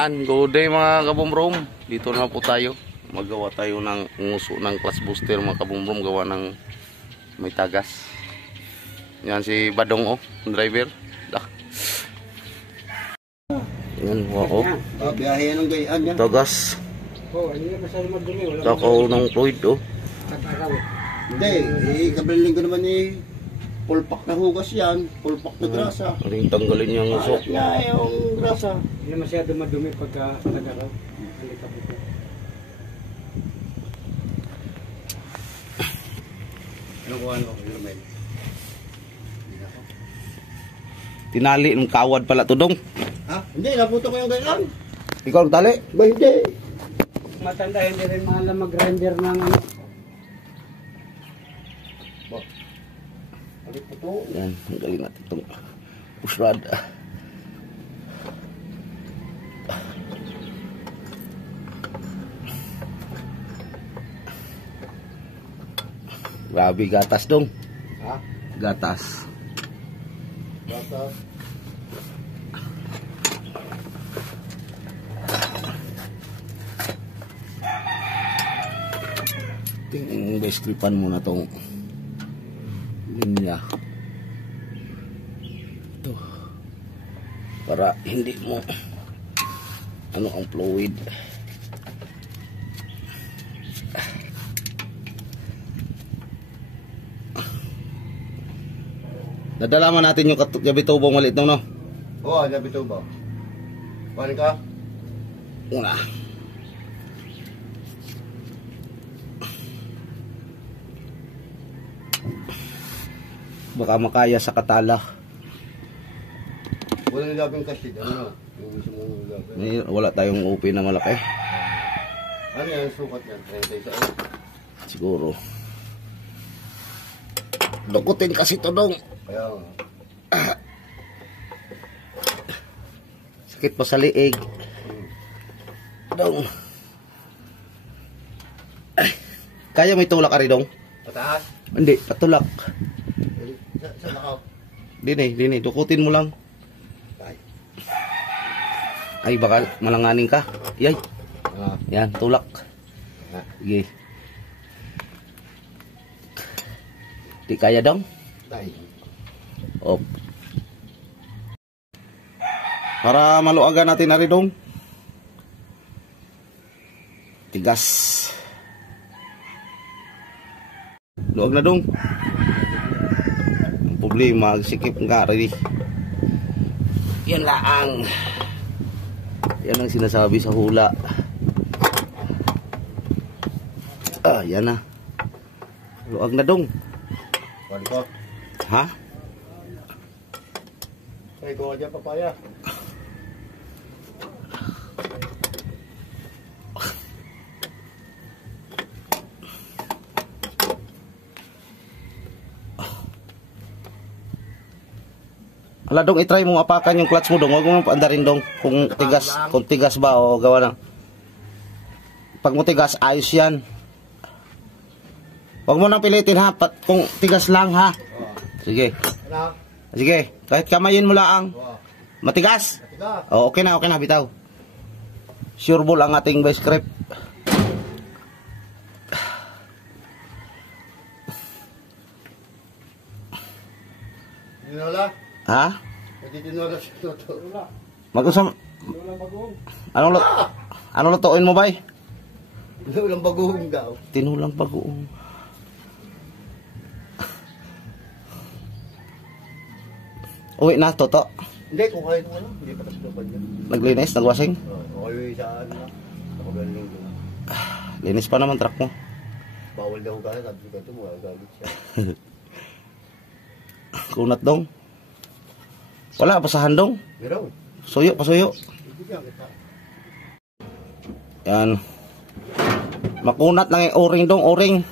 Yan, good day mga kabumrom. Dito na po tayo. Magawa tayo ng nguso ng clutch booster mga kabumrom. Gawa ng may tagas. Yan si Badong oh, driver. Yan, wow. Biyahe ng gayaan yan. Tagas. Hindi masyado madumi. Takaw ng fluid oh. Hindi, kabiling ko naman pulpak na hugas yan. Pulpak na grasa. Aling tanggalin yung nguso. Alat nga yung grasa. Hindi masyado madumi pagka nagaraw. Halikap ito. Ano ko ano? Lumay. Tinali ng kawad pala to dong. Ha? Hindi, naputo ko yung gayaan. Ikaw ang tali? Ba hindi? Matanda, hindi rin mahal mag-render ng ano. Alit po to. Yan, tanggalin natin itong push rod. Grabe gatas dong. Ha? Gatas. Gatas. Tingin beskripan muna tong linya. Ito. Para hindi mo ano ang fluid. Nadalaman natin yung gabi tubong maliit no? Oo, gabi to ba? Paano ka? Una. Baka makaya sa katala. Wala nilabing kasi. Ano? Yung gusto mong nilabing. Wala tayong OP na malaki. Ano yung sukat yan? 30 Siguro. Dukutin kasi to dong. Kaya Sakit pa sa liig. Dong. Kaya may tulak ari dong? pataas. Hindi, patulak. Saan ako? Dini, dukutin mo lang. Ay, baka malanganin ka. Yay. Yan, tulak. Sige. Di kaya dong? Op. Para maluagan natin na rin dong. Tigas. Luag na dong. Ang problema, sikip nga rin. Yan laang. Yan ang sinasabi sa hula. Ah, yan na. Luag na dong. Kuhan ko. Ha? Ay, kuha dyan papaya. Ala dong, itry mo apakan yung clutch mo dong. Huwag mo paandarin dong kung tigas ba o gawa na. Pag mo tigas, ayos yan. Huwag mo nang pilitin ha, kung tigas lang ha. Sige. Ano? Sige, kahit kamayin mo lang. Matigas? Matigas. Oh, okay na, bitaw. Sure ball ang ating base grip. Dinola? Ha? Pwede dinola sa toto. Mag-usam. Anong lutuin mo, bay? Dinolang baguhong daw. Tinulang bagoong. Uwi na, toto. Hindi, kung kahit mo lang. Hindi pa kasi napan niya. Naglinis, nagwasing. Okay, saan na. Nakagaling ko. Linis pa naman truck mo. Bawal daw ka. Sabi ko ito, magalit siya. Kunat dong. Wala, basahan dong. Meron. Suyo, pasuyo. Ibigyan kita. Yan. Makunat lang yung o-ring dong, o-ring.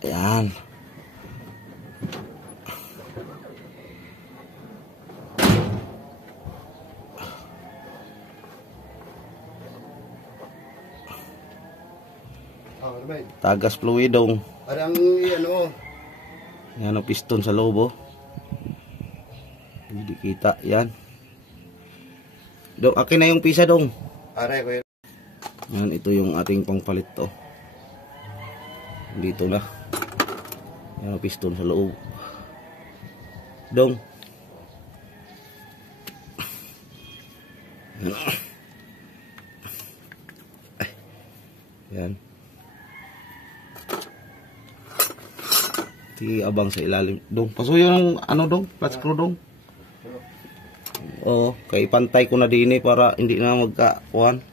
Yan. Tagas fluidong. Parang ano. Yan ang piston sa loob oh. Hindi kita. Yan. Dong, akin na yung pisa dong. Aray ko yun. Yan, ito yung ating pangpalit to. Dito na. Yan, piston sa loob. Dong. Yan. Sige, abang sa ilalim. Dong, pasuyo ng ano dong? Flat screw dong. Oo, kay pantay ko na din para hindi na magkakuhan.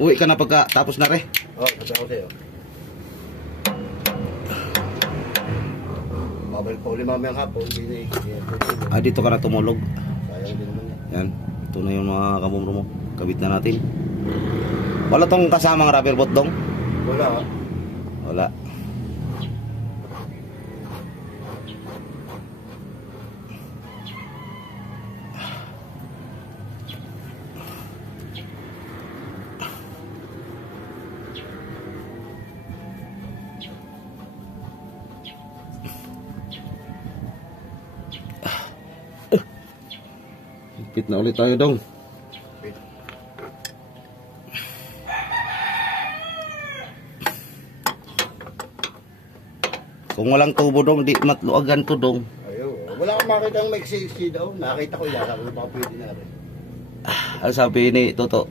Uwi ka na pagka tapos na re. Oh, kasi ako sa'yo. Babalik pa uli mamayang hapon. Dito ka na tumulog. Sayang din naman yan. Yan, ito na yung mga kabumro mo. Kabit na natin. Wala tong kasamang rubber boot dong? Wala ha. Wala. Higpit na ulit tayo dong. Kung walang tubo dong, di matluagan to dong. Ayaw. Wala akong makita ang magsisi daw. Nakita ko yan. Sabi ko baka pwede na rin. Ang sabi ni Toto,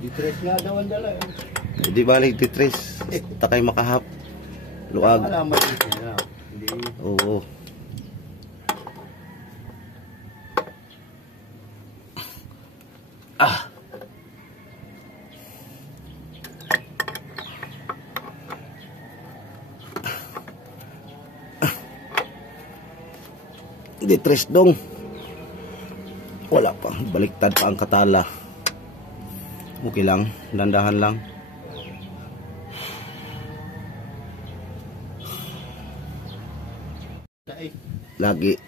Ditres nga daw ang dala eh. di balik titres. Takay makahap. Luag. Alaman dito na. Hindi. Oo. Ditres dong. Wala pa. Baliktad pa ang katala. Okay lang. Dandahan lang. Lagi.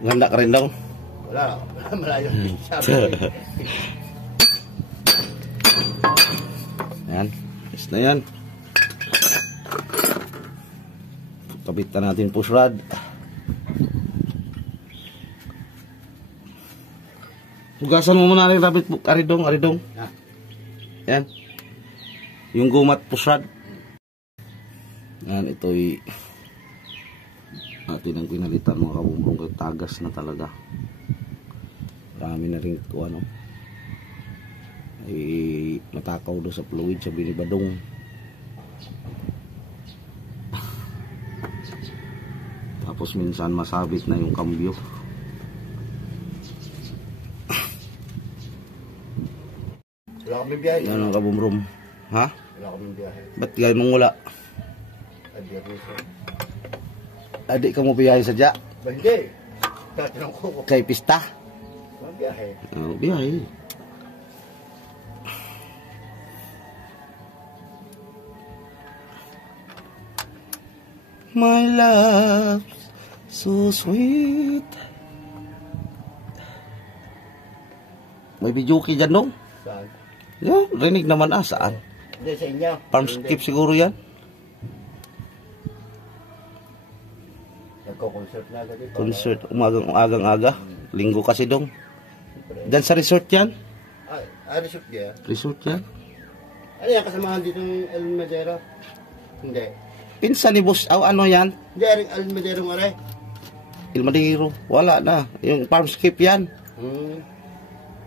Ganda ka rin daw. Wala. Malayo. Sabi. Yan. Yes na yan. Kabitan natin push rod. Hugasan mo muna rin rabbit book. Aridong, aridong. Yan. Yung gumat push rod. Yan, ito'y atin ang pinalitan mga kabumbrong kay tagas na talaga. Marami na rin ito ano. Ay natakaw doon sa fluid sa binibadong. Tapos minsan masabit na yung kambyo. Wala kami biyahe. Yan ang kabumbrong. Ha? Wala kami biyahe. Ba't gaya mong wala? Adiyan ko siya. Adik ka mo biyahe sadya? Hindi. Tatanong ko. Kay pista? Wala biyahe. Oh, biyahe. My love, so sweet. May bijuki dyan dong? Saan? Yo, rinig naman saan? Hindi sa inyo. Farm skip siguro yan? Nagko-concert na agad ito. Concert, umagang-aga. Linggo kasi dong. Dyan sa resort yan? Resort kaya? Resort yan? Ano yan kasamahan dito ng El Madero? Hindi. Pinsan ni boss, ano yan? Hindi, El Madero nga rin. Il Madero. Wala na. Yung farm skip yan.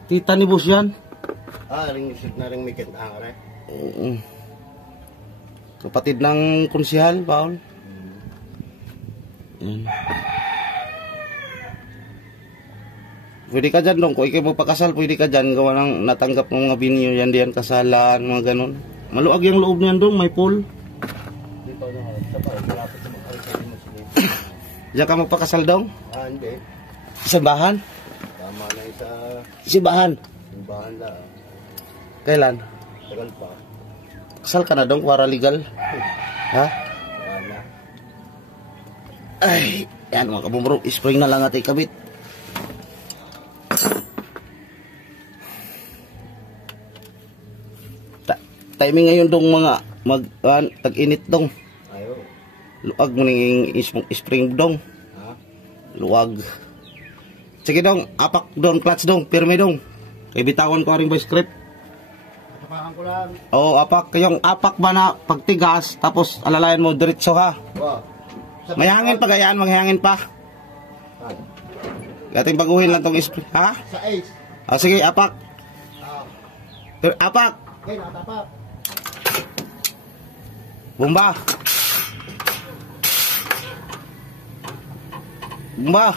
Tita ni boss yan. Ring resort na rin may kentang rin. Kapatid ng konsihal, Paul. Yan. Pwede ka dyan dong. Kung ikaw magpakasal, pwede ka dyan. Gawa ng natanggap ng mga binyo yan diyan, kasalan, mga ganun. Maluag yung loob niyan dong, may pool. Dito na, sa pa, malapit sa mga kalisali mo sila. Diyan ka magpakasal dong? Hindi. Simbahan? Tama na isa Simbahan? simbahan lang. Kailan? Tagal pa. Kasal ka na dong para legal. Ha? Wala. Ay, yan mga kabumro, spring na lang natin kabit. Timing ngayon dong mga tag-init dong. Ayo. Luwag mo ning spring dong. Ha? Luwag. Sige dong, apak dong, clutch dong, pirme dong. Kay bitawan ko ring ba script. Tapakan ko lang. Oo, apak. Yung apak ba na pagtigas, tapos alalayan mo diretso ha. Wow. May hangin pa gayaan, maghangin pa. Ating baguhin lang tong spring. Ha? Sa ace. Ah, sige, apak. Apak. Okay, nakatapak. Bumba. Bumba.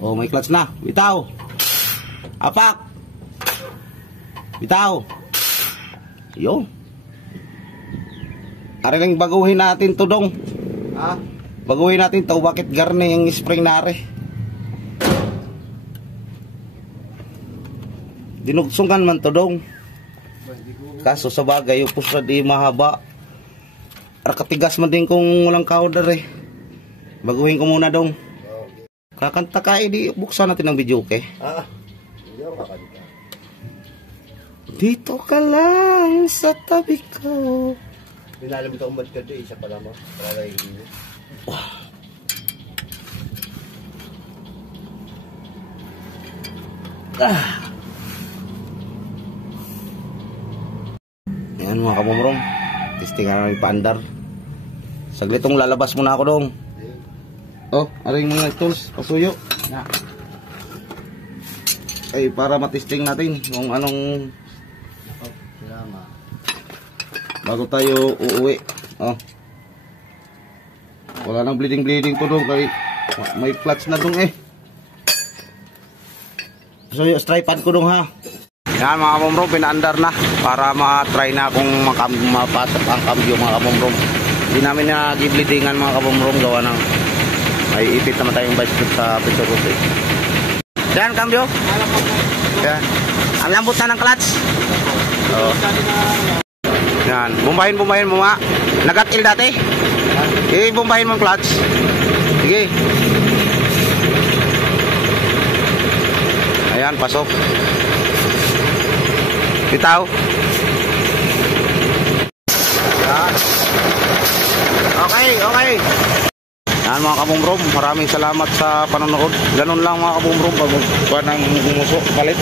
Oh, may clutch na. Bitaw. Apak. Bitaw. Yo. Ari lang baguhin natin to dong. Ha? Baguhin natin to. Bakit garne yung spring na ari? Dinugsungan man to dong. Kaso sa bagay, upos na di mahaba. Katigas man din kung walang kauder eh. Baguhin ko muna dong. Kakanta ka eh, di buksan natin ang video okay? Ah, hindi ako kakanta. Dito ka lang sa tabi ko. Pinalam ito umat ka doon, isa pa naman. Para hindi. Yan mga kabumrong. Testing nga namin paandar. Saglit tong lalabas muna ako dong. Oh, aring mga tools, pasuyo. Na. Ay, para matesting natin kung anong Salamat. bago tayo uuwi. Oh. Wala nang bleeding to dong kay may clutch na dong eh. So yung stripan ko dong ha. Yan mga kabumrong, pinaandar na para ma-try na kung mapasok ang cambio mga kabumrong. Hindi namin nag-bleedingan mga kabumrong gawa ng may ipit naman tayong bicycle sa Petrobus eh. Yan cambio. Yan. Ang lambot na ng clutch. Oh. Yan. Bumbahin mo nga. Nag-atil dati. Bumbahin mo ang clutch. Sige. Ayan, pasok. Bitaw. Yan. Okay. Yan mga kabumrom, maraming salamat sa panonood. Ganun lang mga kabumrom pag nang gumuso, palit.